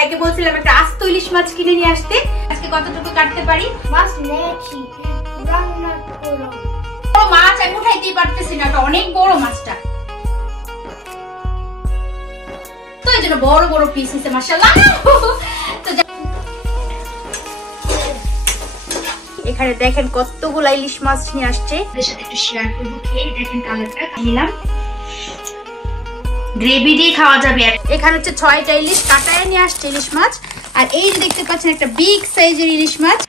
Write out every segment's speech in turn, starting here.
ভাইকে বলছিলাম একটা আস্ত ইলিশ মাছ কিনে নিয়ে আসতে। আজকে কতটুকু কাটতে পারি? মাছ নেছি রান্না করো। বড় মাছ আমি উঠাইতেই পারতেছি না, অনেক বড় মাছটা, তো এই জন্য বড় বড় পিস হয়েছে মাশাআল্লাহ। তো এখানে দেখেন কতগুলো ইলিশ মাছ নিয়ে আসছে, এর সাথে একটু শেয়ার করব। খেয়ে দেখেন কালারটা নিলাম, গ্রেভি দিয়ে খাওয়া যাবে। এখানে হচ্ছে 6টা ইলিশ কাটায় নিয়ে আসছে ইলিশ মাছ। আর এই যে দেখতে পাচ্ছেন একটা বিগ সাইজের ইলিশ মাছ।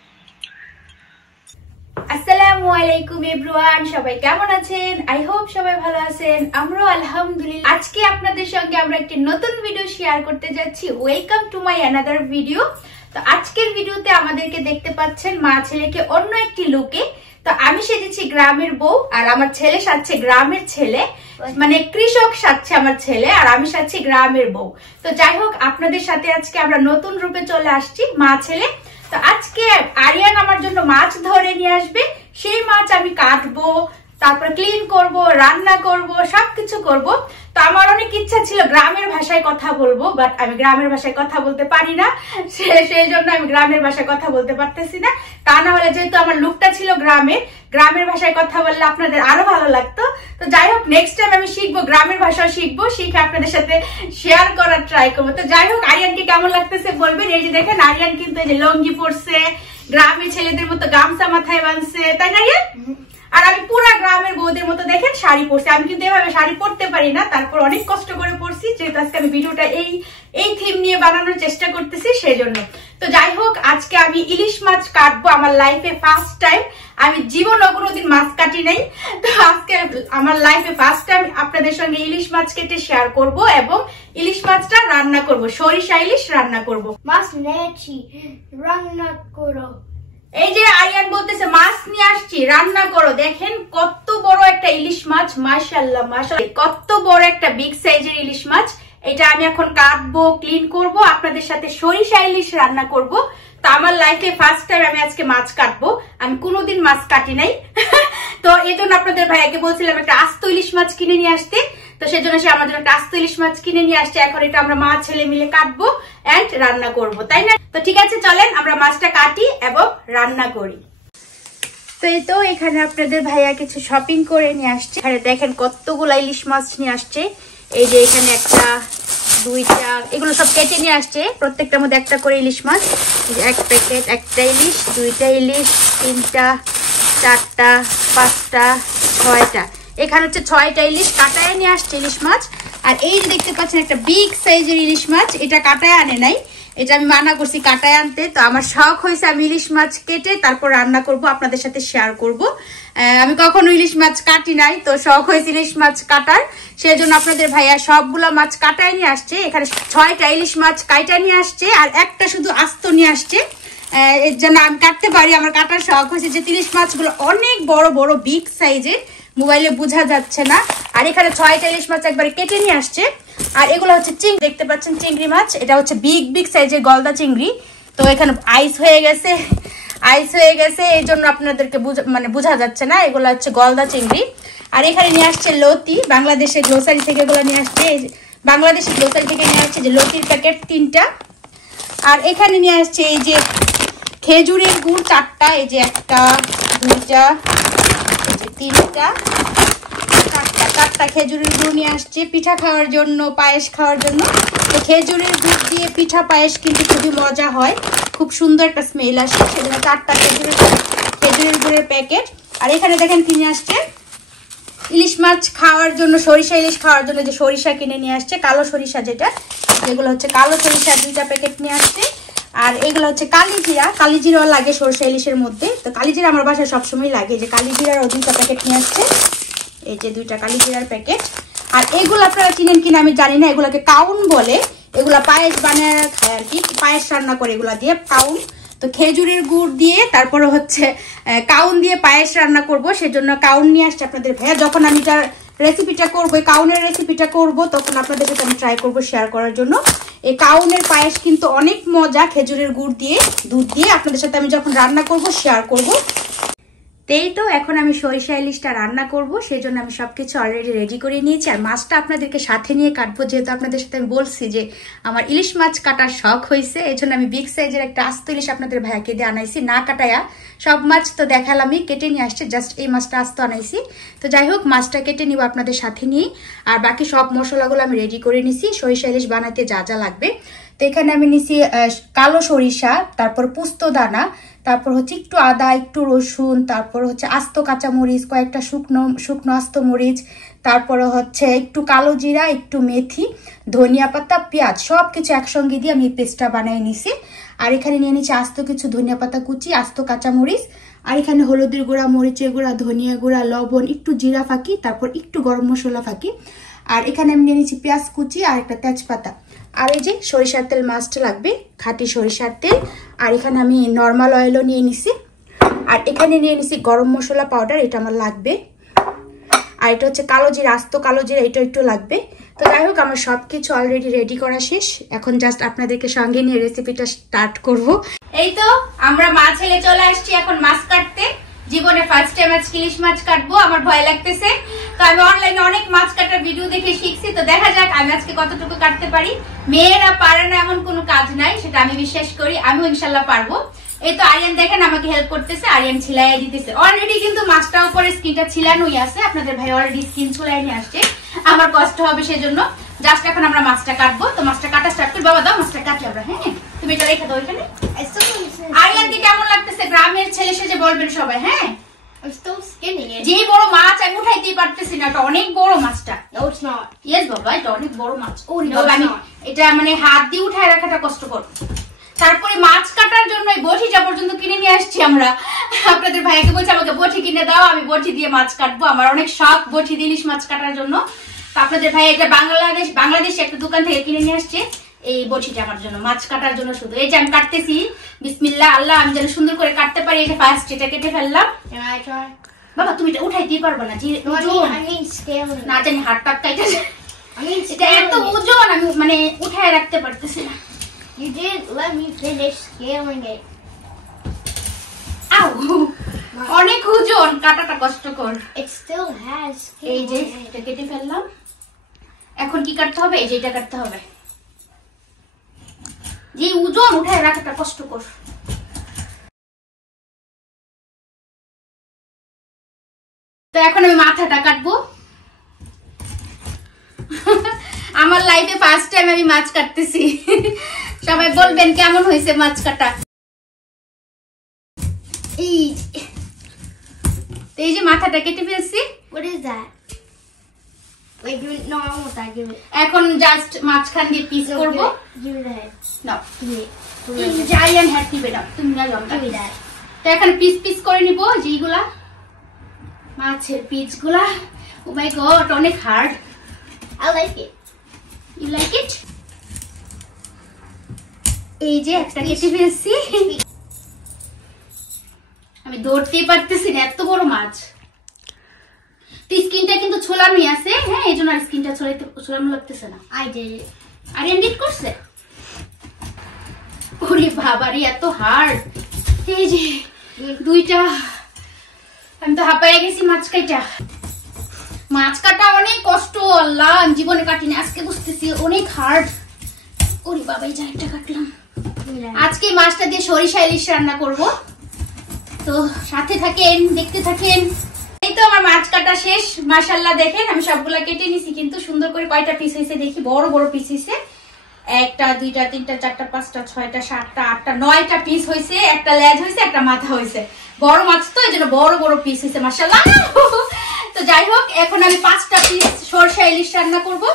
আসসালামু আলাইকুম এভরিওয়ান, সবাই কেমন আছেন? আই হোপ সবাই ভালো আছেন, আমরাও আলহামদুলিল্লাহ। আজকে আপনাদের সঙ্গে আমরা একটি নতুন ভিডিও শেয়ার করতে যাচ্ছি। Welcome to my another video. তো আজকের ভিডিওতে আমাদেরকে দেখতে পাচ্ছেন মা ছেলেকে অন্য একটি লুকে। তো আমি সেজেছি গ্রামের বউ, আর আমার ছেলে সাজছে গ্রামের ছেলে, মানে কৃষক সাজছে আমার ছেলে, আর আমি সাজছি গ্রামের বউ। তো যাই হোক, আপনাদের সাথে আজকে আমরা নতুন রূপে চলে আসছি মা ছেলে। তো আজকে আরিয়ান আমার জন্য মাছ ধরে নিয়ে আসবে, সেই মাছ আমি কাটবো, তারপর ক্লিন করব, রান্না করব, সবকিছু করব। তো আমার অনেক ইচ্ছা ছিল গ্রামের ভাষায় কথা বলবো, বাট আমি গ্রামের ভাষায় কথা বলতে পারি না, সেই জন্য আমি গ্রামের ভাষায় কথা বলতে পারতেছি না। তা না হলে যেহেতু আমার লুকটা ছিল গ্রামের ভাষায় কথা বললে আপনাদের আরো ভালো লাগতো। তো যাই হোক, নেক্সট টাইম আমি শিখবো, গ্রামের ভাষাও শিখবো, শিখে আপনাদের সাথে শেয়ার করার ট্রাই করবো। তো যাই হোক, আরিয়ানকে কেমন লাগতেছে বলবেন। এই যে দেখেন, আরিয়ান কিন্তু এই যে লঙ্গি পরছে, গ্রামের ছেলেদের মতো গামছা মাথায় বাঁধছে, তাই না আরিয়ান? আর আমি পুরা গ্রামের বউদের মতো দেখেন শাড়ি পরছি। আমি কিন্তু এভাবে শাড়ি পরতে পারি না, তারপর অনেক কষ্ট করে পরছি, যেহেতু আজকে আমি ভিডিওটা এই থিম নিয়ে বানানোর চেষ্টা করতেছি, সেই জন্য। তো যাই হোক, আজকে আমি ইলিশ মাছ কাটবো, আমার লাইফে ফার্স্ট টাইম। আমি জীবনে কোনোদিন মাছ কাটি নাই, তো আজকে আমার লাইফে ফার্স্ট টাইম আপনাদের সঙ্গে ইলিশ মাছ কেটে শেয়ার করব, এবং ইলিশ মাছটা রান্না করব, সরিষা ইলিশ রান্না করব। মাছ নেছি রান্না করো। এই যে আরিয়ান বলতেছে মাছ নিয়ে আসছি, রান্না করো। দেখেন কত বড় একটা ইলিশ মাছ, মাশাআল্লাহ মাশাআল্লাহ, কত বড় একটা বিগ সাইজের ইলিশ মাছ। এটা আমি এখন কাটবো, ক্লিন করব, আপনাদের সাথে সরিষা ইলিশ রান্না করব। তো আমার লাইফে ফার্স্ট টাইম আমি আজকে মাছ কাটবো, আমি কোনোদিন মাছ কাটি নাই। তো এই জন্য আপনাদের ভাইয়াকে বলছিলাম একটা আস্ত ইলিশ মাছ কিনে নিয়ে আসতে, তো সেজন্য সে আমার জন্য একটা আস্ত ইলিশ মাছ কিনে নিয়ে আসছে। এখন এটা আমরা মা ছেলে মিলে কাটবো এন্ড রান্না করব, তাই না? তো ঠিক আছে, চলেন আমরা মাছটা কাটি এবং রান্না করি। তো এই তো এখানে আপনাদের ভাইয়া কিছু শপিং করে নিয়ে আসছে। এখানে দেখেন কতগুলা ইলিশ মাছ নিয়ে আসছে। এই যে এখানে একটা, দুইটা, এগুলো সব কেটে নিয়ে আসছে, প্রত্যেকটার মধ্যে একটা করে ইলিশ মাছ। এক প্যাকেট, একটা ইলিশ, দুইটা ইলিশ, তিনটা, চারটা, পাঁচটা, 6টা। এখানে হচ্ছে 6টা ইলিশ কাটায় নিয়ে আসছে ইলিশ মাছ। আর এই যে দেখতে পাচ্ছেন একটা বিগ সাইজের ইলিশ মাছ, এটা কাটায় আনে নাই, এটা আমি মানা করছি কাটায় আনতে। তো আমার শখ হয়েছে আমি ইলিশ মাছ কেটে তারপর রান্না করব, আপনাদের সাথে শেয়ার করব। আমি কখনো ইলিশ মাছ কাটি নাই, তো শখ হয়েছে ইলিশ মাছ কাটার, সেই জন্য আপনাদের ভাইয়া সবগুলা মাছ কাটায় নিয়ে আসছে। এখানে 6টা ইলিশ মাছ কাটা নিয়ে আসছে, আর একটা শুধু আস্ত নিয়ে আসছে, এর জন্য আমি কাটতে পারি, আমার কাটার শখ হয়েছে। যে ইলিশ মাছগুলো অনেক বড় বড় বিগ সাইজের, মোবাইলে বোঝা যাচ্ছে না। আর এখানে 6টা ইলিশ মাছ একবারে কেটে নিয়ে আসছে। আর এগুলো হচ্ছে চিংড়ি, দেখতে পাচ্ছেন চিংড়ি মাছ, এটা হচ্ছে বিগ সাইজের গলদা চিংড়ি। তো এখানে আইস হয়ে গেছে, এই জন্য আপনাদেরকে বোঝা যাচ্ছে না, এগুলো হচ্ছে গলদা চিংড়ি। আর এখানে নিয়ে আসছে লতি, বাংলাদেশের গ্রোসারি থেকে এগুলো নিয়ে আসছে, বাংলাদেশের গ্রোসারি থেকে নিয়ে আসছে যে লতির প্যাকেট 3টা। আর এখানে নিয়ে আসছে এই যে খেজুরের গুড় 4টা, এই যে একটা, দুইটা, এই যে 3টা, 4টা খেজুরের গুড় নিয়ে আসছে পিঠা খাওয়ার জন্য, পায়েস খাওয়ার জন্য। তো খেজুরের গুড় দিয়ে পিঠা পায়েস কিন্তু খুবই মজা হয়, খুব সুন্দর একটা স্মেল আসে, সেজন্য 4টা খেজুরের গুড়ের প্যাকেট। আর এখানে দেখেন কিনে আসছে ইলিশ মাছ খাওয়ার জন্য, সরিষা ইলিশ খাওয়ার জন্য যে সরিষা কিনে নিয়ে আসছে, কালো সরিষা যেগুলো হচ্ছে কালো সরিষা, 2টা প্যাকেট নিয়ে আসছে। আর এগুলো হচ্ছে কালিজিরাও লাগে সরিষা ইলিশের মধ্যে, তো কালিজিরা আমার বাসায় সবসময় লাগে, যে কালিজিরারও 2টা প্যাকেট নিয়ে আসছে, এই যে 2টা কালিজিরার প্যাকেট। আর এগুলো আপনারা চিনেন কিনা আমি জানি না, এগুলোকে কাউন বলে, এগুলা পায়েস বানায় খায় আর কি, পায়েস রান্না করে এগুলা দিয়ে, কাউন। তো খেজুরের গুড় দিয়ে তারপরে হচ্ছে কাউন দিয়ে পায়েস রান্না করব, সেজন্য কাউন নিয়ে আসছে আপনাদের ভাইয়া। যখন আমি তার রেসিপিটা করবো, এই কাউনের রেসিপিটা করব, তখন আপনাদের সাথে আমি ট্রাই করবো শেয়ার করার জন্য। এই কাউনের পায়েস কিন্তু অনেক মজা, খেজুরের গুড় দিয়ে, দুধ দিয়ে, আপনাদের সাথে আমি যখন রান্না করব শেয়ার করব। এই তো এখন আমি সরিষা ইলিশটা রান্না করব, সেই জন্য আমি সবকিছু অলরেডি রেডি করে নিয়েছি। আর মাছটা আপনাদেরকে সাথে নিয়ে কাটবো, যেহেতু আপনাদের সাথে আমি বলছি যে আমার ইলিশ মাছ কাটার শখ হয়েছে, এই জন্য আমি বিগ সাইজের একটা আস্ত ইলিশ আপনাদের ভাইয়াকে দিয়ে আনাইছি, না কাটায়া। সব মাছ তো দেখালামই, কেটে নিয়ে আসছে, জাস্ট এই মাছটা আস্ত আনাইছি। তো যাই হোক, মাছটা কেটে নিব আপনাদের সাথে নিয়ে। আর বাকি সব মশলাগুলো আমি রেডি করে নিছি সরিষা ইলিশ বানাতে যা যা লাগবে। তো এখানে আমি নিছি কালো সরিষা, তারপর পোস্ত দানা, তারপর হচ্ছে একটু আদা, একটু রসুন, তারপর হচ্ছে আস্ত কাঁচা মরিচ, কয়েকটা শুকনো আস্ত মরিচ, তারপরে হচ্ছে একটু কালো জিরা, একটু মেথি, ধনিয়া পাতা, পেঁয়াজ, সবকিছু একসঙ্গে দিয়ে আমি পেস্টটা বানিয়ে নিছি। আর এখানে নিয়ে নিচ্ছি আস্ত কিছু ধনিয়া পাতা কুচি, আস্ত কাঁচা মরিচ, আর এখানে হলুদের গুঁড়া, মরিচের গুঁড়া, ধনিয়া গুঁড়া, লবণ, একটু জিরা ফাঁকি, তারপর একটু গরম মশলা ফাঁকি। আর এখানে আমি নিয়ে নিচ্ছি পেঁয়াজ কুচি আর একটা তেজপাতা। আর এই যে সরিষার তেল মাছটা লাগবে, খাঁটি সরিষার তেল। আর এখানে আমি নর্মাল অয়েলও নিয়ে নিছি। আর এখানে নিয়ে নিছি গরম মশলা পাউডার, এটা আমার লাগবে। আর এটা হচ্ছে কালো জিরা, আস্ত কালো জিরা, এটা একটু লাগবে। তো যাই হোক, আমার সবকিছু অলরেডি রেডি করা শেষ, এখন জাস্ট আপনাদেরকে সঙ্গে নিয়ে রেসিপিটা স্টার্ট করব। এই তো আমরা মাছ হেলে চলে আসছি এখন মাছ কাটতে। জীবনে ফার্স্ট টাইম আজকে ইলিশ মাছ কাটবো, আমার ভয় লাগতেছে। তো আমি অনলাইনে অনেক মাছ কাটার ভিডিও দেখে শিখছি, তো দেখা যাক আমি আজকে কতটুকু কাটতে পারি। মেয়েরা পারে না এমন কোনো কাজ নাই, সেটা আমি বিশ্বাস করি, আমিও ইনশাল্লাহ পারবো। এই তো আরিয়ান দেখেন আমাকে হেল্প করতেছে, আরিয়ান ছিলাই দিতেছে অলরেডি, কিন্তু মাছটা উপরে স্কিনটা ছিলানোই আছে। আপনাদের ভাই অলরেডি স্কিন ছিলাই নিয়ে আসছে, আমার কষ্ট হবে সেজন্য। জাস্ট এখন আমরা মাছটা কাটবো, তো মাছটা কাটা স্টার্ট করি। বাবা দাও মাছটা কাটি আমরা। হ্যাঁ, তুমি এটা রেখে দাও এখানে। আরিয়ানকে কেমন লাগতেছে গ্রামের ছেলে সেজে বলবেন সবাই। হ্যাঁ, যে বড় মাছ আমি উঠাইতেই পারতেছি না, এটা অনেক বড় মাছটা। ইয়েস বাবা, এটা অনেক বড় মাছ। এটা মানে হাত দিয়ে উঠায় রাখাটা কষ্টকর। তারপরে মাছ কাটার জন্য এই বটিটা পর্যন্ত কিনে নিয়ে আসছি আমরা। আপনাদের ভাইকে বলছি আমাকে বটি কিনে দাও, আমি বটি দিয়ে মাছ কাটবো। আমার অনেক শখ বটি দিয়ে ইলিশ মাছ কাটার জন্য। তো আপনাদের ভাই এটা বাংলাদেশে একটা দোকান থেকে কিনে নিয়ে আসছে এই বটিটা আমার জন্য, মাছ কাটার জন্য শুধু। এই যে আমি কাটতেছি, বিসমিল্লাহ, আল্লাহ, আমি যেন সুন্দর করে কাটতে পারি। এটা ফার্স্ট এটা কেটে ফেললাম। বাবা তুমি এটা উঠাইতেই পারবে না, যে না জানি হাত টাত কাইটা, এটা এত ওজন আমি মানে উঠায় রাখতে পারতেছি না। You didn't let me finish scaling it. Ow! অনেক ওজন, কাটাটা কষ্টকর। It still has skin. এই যে এটা কেটে ফেললাম। এখন কি কাটতে হবে? এই যে এটা কাটতে হবে। যে ওজন উঠায় রাখাটা কষ্টকর। তো এখন আমি মাথাটা কাটবো। আমার লাইফে ফার্স্ট টাইম আমি মাছ কাটতেছি। সবাই বলবেন কেমন হয়েছে মাছ কাটা। এই যে মাথাটা কেটে ফেলছি। What is that? Wait, give it. No, I want that. Give it. এখন জাস্ট মাছখান দিয়ে পিস করব। Give it the head. Now, Give it. Giant head দিবে না, তুমি না লম্বা। Give me that. তো এখন পিস পিস করে নিব যেগুলা মাছের পিসগুলা। ও মাই গড, অনেক hard. I like it. You like it? এই যে একটা কেটে ফেলছি। আমি ধরতেই পারতেছি না, এত বড় মাছ। তো স্কিনটা কিন্তু ছোলানোই আছে। হ্যাঁ, এই জন্য আর স্কিনটা ছোলানো লাগতেছে না। I did it. আরিয়ান ডিট করছে। ওরে বাবারে, এত হার্ড। এই যে দুইটা, আমি তো হাঁপাইয়া গেছি মাছ কাটা। মাছ কাটা অনেক কষ্ট, আল্লাহ, জীবনে কাটিনি, আজকে বুঝতেছি অনেক হার্ড। ওরে বাবা, এই যে একটা কাটলাম। আজকে মাছটা দিয়ে সরিষা ইলিশ রান্না করব, তো সাথে থাকেন, দেখতে থাকেন। এই তো আমার মাছ কাটা শেষ, মাশাআল্লাহ। দেখেন আমি সবগুলা কেটে নিছি, কিন্তু সুন্দর করে কয়টা পিস হয়েছে দেখি। বড় বড় পিস হয়েছে, একটা, দুইটা, তিনটা, চারটা, পাঁচটা, ছয়টা, সাতটা, আটটা, 9টা পিস হয়েছে। একটা লেজ হয়েছে, একটা মাথা হয়েছে। বড় মাছ তো এই জন্য বড় বড় পিস হয়েছে, মাশাআল্লাহ। তো যাই হোক, এখন আমি 5টা পিস সরষা ইলিশ রান্না করব।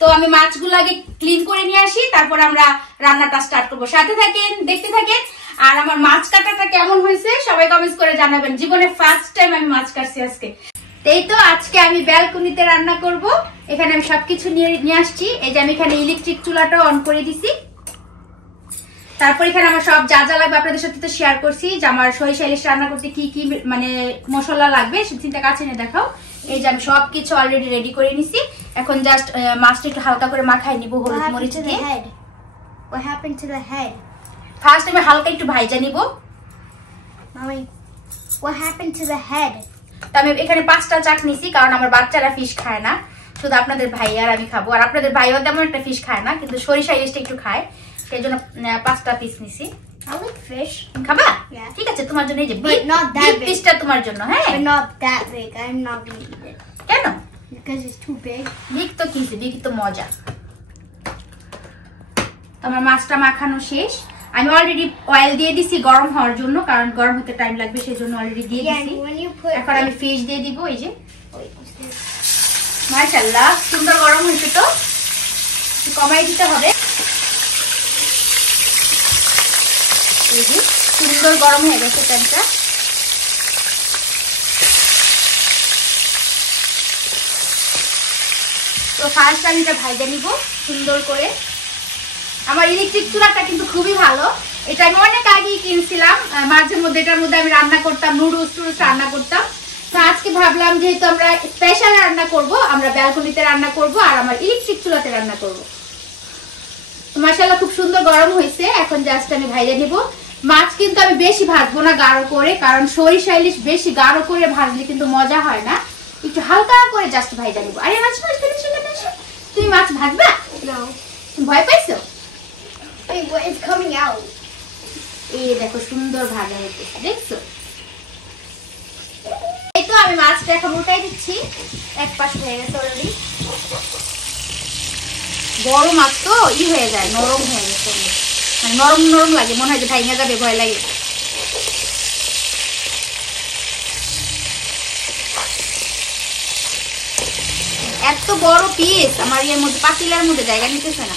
তো আমি মাছগুলো আগে ক্লিন করে নিয়ে আসি, তারপর আমরা রান্নাটা স্টার্ট করব। সাথে থাকেন, দেখতে থাকেন। আর আমার মাছ কাটাটা কেমন হয়েছে সবাই কমেন্টস করে জানাবেন। জীবনে ফার্স্ট টাইম আমি মাছ কাটছি আজকে। এই তো আজকে আমি ব্যালকনিতে রান্না করব। এখানে আমি সবকিছু নিয়ে আসছি। এই যে আমি এখানে ইলেকট্রিক চুলাটা অন করে দিছি। তারপর এখানে আমার সব যা যা লাগবে আপনাদের সাথে তো শেয়ার করছি, যে আমার সরিষা ইলিশ রান্না করতে কি কি মানে মশলা লাগবে সেটা কাছে নিয়ে দেখাও। এই যে আমি সবকিছু অলরেডি রেডি করে নিছি। এখন জাস্ট মাছটা একটু হালকা করে মাখাই নিব হলুদ মরিচ দিয়ে। What happened to the head? First আমি হালকা একটু ভাজা নিব। Mommy. What happened to the head? তো আমি এখানে 5টা চাক নিছি কারণ আমার বাচ্চারা ফিশ খায় না, শুধু আপনাদের ভাই আর আমি খাবো। আর আপনাদের ভাইও তেমন একটা ফিশ খায় না, কিন্তু সরিষা ইলিশটা একটু খায়, সেই জন্য 5টা পিস নিছি। I like fish. খাবা? Yeah. ঠিক আছে, তোমার জন্য এই যে But not that big. পিসটা তোমার জন্য। হ্যাঁ, But not that big. I'm not gonna eat it. কেন? Because it's too big. Big তো কিছে, বিগ তো মজা। তোমার মাছটা মাখানো শেষ। আমি অলরেডি অয়েল দিয়ে দিছি গরম হওয়ার জন্য, কারণ গরম হতে টাইম লাগবে, সেজন্য অলরেডি দিয়ে Yeah, দিছি। and when you put এখন আমি ফিশ দিয়ে দিব। এই যে wait, what's this? মাশাআল্লাহ সুন্দর গরম হয়েছে, তো কমাই দিতে হবে। এই যে সুন্দর গরম হয়ে গেছে প্যানটা। তো ফার্স্ট আমি এটা ভাজা নিব সুন্দর করে। আমার ইলেকট্রিক চুলাটা কিন্তু খুবই ভালো, এটা আমি অনেক আগেই কিনছিলাম। মাঝে মধ্যে এটার মধ্যে আমি রান্না করতাম, নুডলস রান্না করতাম। তো আজকে ভাবলাম যেহেতু আমরা স্পেশাল রান্না করব, আমরা ব্যালকনিতে রান্না করব আর আমার ইলেকট্রিক চুলাতে রান্না করব। মাশাআল্লাহ খুব সুন্দর গরম হয়েছে। এখন জাস্ট আমি ভাজা নিব। মাছ কিন্তু আমি বেশি ভাজবো না গাঢ় করে, কারণ সরিষা ইলিশ বেশি গাঢ় করে ভাজলে কিন্তু মজা হয় না, একটু হালকা করে জাস্ট ভাজা নিব। আরে মাছ তুমি মাছ ভাজবা? No. তুমি ভয় পাইছো? Wait, what is coming out? এই দেখো সুন্দর ভাজা হইতেছে, দেখছো? এই তো আমি মাছটা এখন উল্টাই দিচ্ছি, এক পাশ হয়ে গেছে অলরেডি। বড় মাছ তো হয়ে যায়, নরম হয়ে গেছে, মানে নরম নরম লাগে, মনে হয় যে ভাঙা যাবে, ভয় লাগে। এত বড় পিস আমার এর মধ্যে পাতিলার মধ্যে জায়গা নিতেছে না।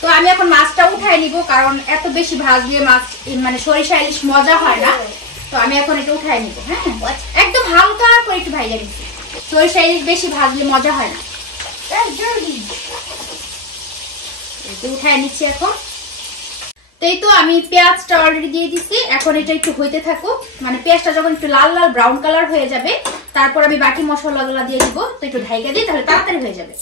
তো আমি এখন মাছটা উঠাই নিব, কারণ এত বেশি ভাজলে মাছ মানে সরিষা ইলিশ মজা হয় না। তো আমি এখন এটা উঠাই নিব। হ্যাঁ, একদম হালকা করে একটু ভাজা নিচ্ছি, সরিষা ইলিশ বেশি ভাজলে মজা হয় না। উঠাই নিচ্ছি এখন। তো এই তো আমি পেঁয়াজটা অলরেডি দিয়ে দিচ্ছি, এখন এটা একটু হইতে থাকুক, মানে পেঁয়াজটা যখন একটু লাল লাল ব্রাউন কালার হয়ে যাবে তারপর আমি বাকি মশলাগুলো দিয়ে দিব। তো একটু ঢাইকা দিই, তাহলে তাড়াতাড়ি হয়ে যাবে।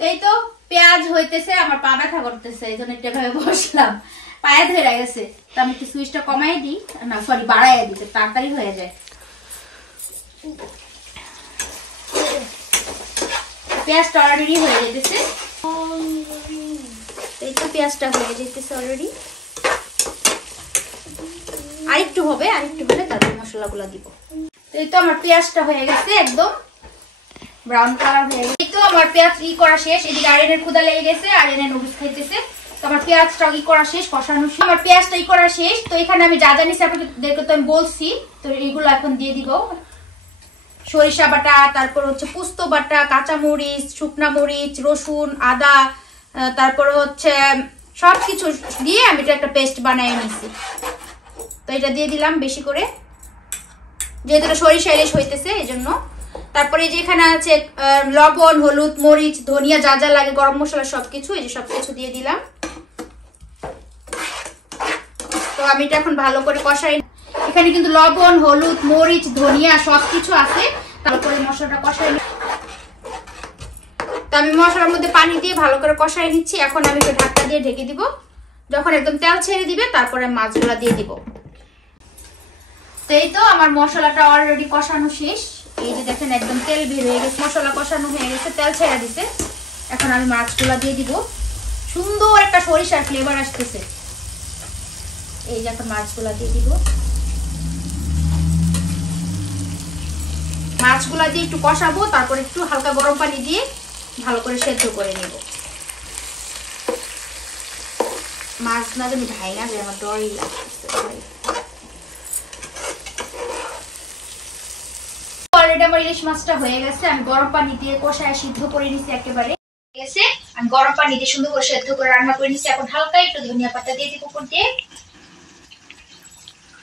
এই তো পেঁয়াজ হইতেছে, আমার পা ব্যথা করতেছে, এই জন্য এটা ভাবে বসলাম, পায়ে ধরে গেছে। তো আমি একটু সুইচটা কমাই দিই, না সরি বাড়াই দিই, তাড়াতাড়ি হয়ে যায়। পেঁয়াজটা অলরেডি হয়ে যেতেছে। এই তো পেঁয়াজটা হয়ে যেতেছে অলরেডি, আরেকটু হবে, আরেকটু হলে তারপর মশলাগুলো দিব। এই তো আমার পেঁয়াজটা হয়ে গেছে, একদম ব্রাউন কালার হয়ে গেছে। এই তো আমার পেঁয়াজ করা শেষ। এদিকে আরিয়ানের ক্ষুধা লেগে গেছে, আরিয়ানের নুডলস খাইতেছে। তো আমার পেঁয়াজটা করা শেষ, কষানো শেষ, আমার পেঁয়াজটা করা শেষ। তো এখানে আমি যা জানিস আপনাদেরকে তো আমি বলছি, তো এইগুলো এখন দিয়ে দিব। সরিষা বাটা, তারপর হচ্ছে পোস্ত বাটা, কাঁচা মরিচ, শুকনা মরিচ, রসুন, আদা, তারপর হচ্ছে সবকিছু দিয়ে আমি এটা একটা পেস্ট বানিয়ে নিছি। তো এটা দিয়ে দিলাম বেশি করে, যেহেতু সরিষা ইলিশ হইতেছে এই জন্য। তারপরে যে এখানে আছে লবণ, হলুদ, মরিচ, ধনিয়া, যা যা লাগে, গরম মশলা সবকিছু, এই যে সবকিছু দিয়ে দিলাম। তো আমি এটা এখন ভালো করে কষাই। এখানে কিন্তু লবণ, হলুদ, মরিচ, ধনিয়া সবকিছু আছে, তারপরে মশলাটা কষাই। তো আমি মশলার মধ্যে পানি দিয়ে ভালো করে কষাই নিচ্ছি। এখন আমি একটু ঢাকনা দিয়ে ঢেকে দিব, যখন একদম তেল ছেড়ে দিবে তারপরে মাছগুলা দিয়ে দিব। তো এই তো আমার মশলাটা অলরেডি কষানো শেষ। এই যে দেখেন একদম তেল বের হয়ে গেছে, মশলা কষানো হয়ে গেছে, তেল ছেড়ে দিছে। এখন আমি মাছগুলা দিয়ে দিব, সুন্দর একটা সরিষার ফ্লেভার আসতেছে। এই যে এখন মাছগুলা দিয়ে দিব, মাছগুলা দিয়ে একটু কষাবো, তারপর একটু হালকা গরম পানি দিয়ে ভালো করে সেদ্ধ করে নেব। মাছ না যেন ভাঙা যায়, আমার ডরই লাগতেছে। অলরেডি আমার ইলিশ মাছটা হয়ে গেছে, আমি গরম পানি দিয়ে কষায় সিদ্ধ করে নিছি একেবারে। আমি গরম পানি দিয়ে সুন্দর করে সেদ্ধ করে রান্না করে নিছি। এখন হালকা একটু ধনিয়া পাতা দিয়ে দিব উপর দিয়ে,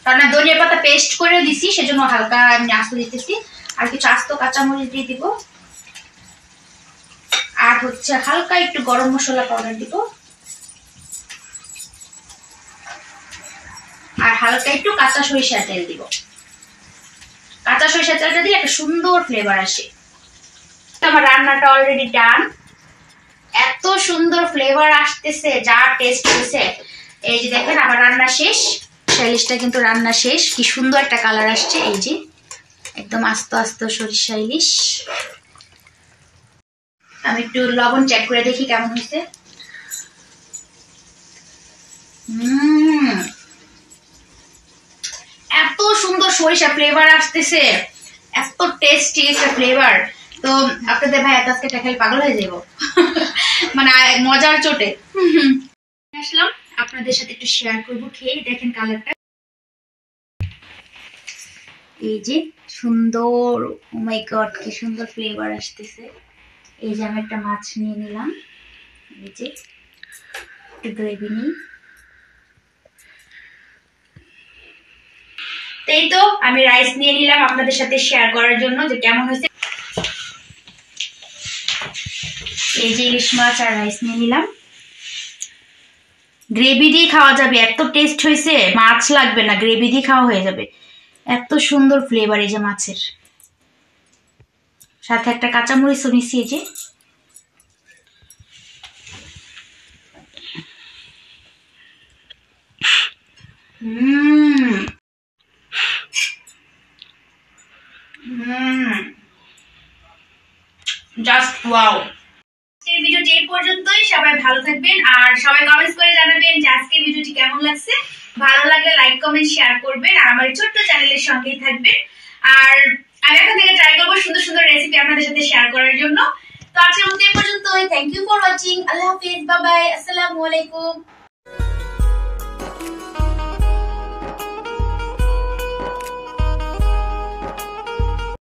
কারণ ধনিয়া পাতা পেস্ট করে দিছি, সেজন্য হালকা আমি আস্ত দিতেছি। আর কিছু আস্ত কাঁচামরিচ দিয়ে দিব, আর হচ্ছে হালকা একটু গরম মশলা পাউডার দিব, আর হালকা একটু কাঁচা সরিষা তেল দিব। কাঁচা সরিষা তেলটা দিলে একটা সুন্দর ফ্লেভার আসে। আমার রান্নাটা অলরেডি ডান, এত সুন্দর ফ্লেভার আসতেছে, যা টেস্ট হয়েছে। এই যে দেখেন আমার রান্না শেষ। সরিষা ইলিশটা কিন্তু রান্না শেষ। কি সুন্দর একটা কালার আসছে, এই যে একদম আস্ত আস্ত সরিষা ইলিশ। আমি একটু লবণ চেক করে দেখি কেমন হয়েছে। এত সুন্দর সরিষা ফ্লেভার আসতেছে, এত টেস্টি একটা ফ্লেভার। তো আপনাদের ভাই এত আজকে খেলে পাগল হয়ে যাবো মানে মজার চোটে আসলাম আপনাদের সাথে একটু শেয়ার করবো। খেয়ে দেখেন কালারটা, এই যে সুন্দর, ও মাই গড কি সুন্দর ফ্লেভার আসতেছে। এই যে আমি একটা মাছ নিয়ে নিলাম, এই যে একটু গ্রেভি নিই। এই তো আমি রাইস নিয়ে নিলাম আপনাদের সাথে শেয়ার করার জন্য যে কেমন হয়েছে। এই যে ইলিশ মাছ আর রাইস নিয়ে নিলাম, গ্রেভি দিয়ে খাওয়া যাবে, এত টেস্ট হয়েছে। মাছ লাগবে না, গ্রেভি দিয়ে খাওয়া হয়ে যাবে, এত সুন্দর ফ্লেভার এই যে মাছের। সাথে একটা কাঁচামরিচও নিচ্ছি, এই যে জাস্ট ওয়াও। আজকের ভিডিওটি এই পর্যন্তই। সবাই ভালো থাকবেন আর সবাই কমেন্টস করে জানাবেন যে আজকের ভিডিওটি কেমন লাগছে। ভালো লাগলে লাইক কমেন্ট শেয়ার করবেন আর আমার ছোট্ট চ্যানেলের সঙ্গেই থাকবেন। আর আমি এখন থেকে ট্রাই করবো সুন্দর সুন্দর রেসিপি আপনাদের সাথে শেয়ার করার জন্য। তো আজকের মতো এই পর্যন্তই। Thank you for watching. আল্লাহ হাফিজ, বাই বাই, আসসালামু আলাইকুম।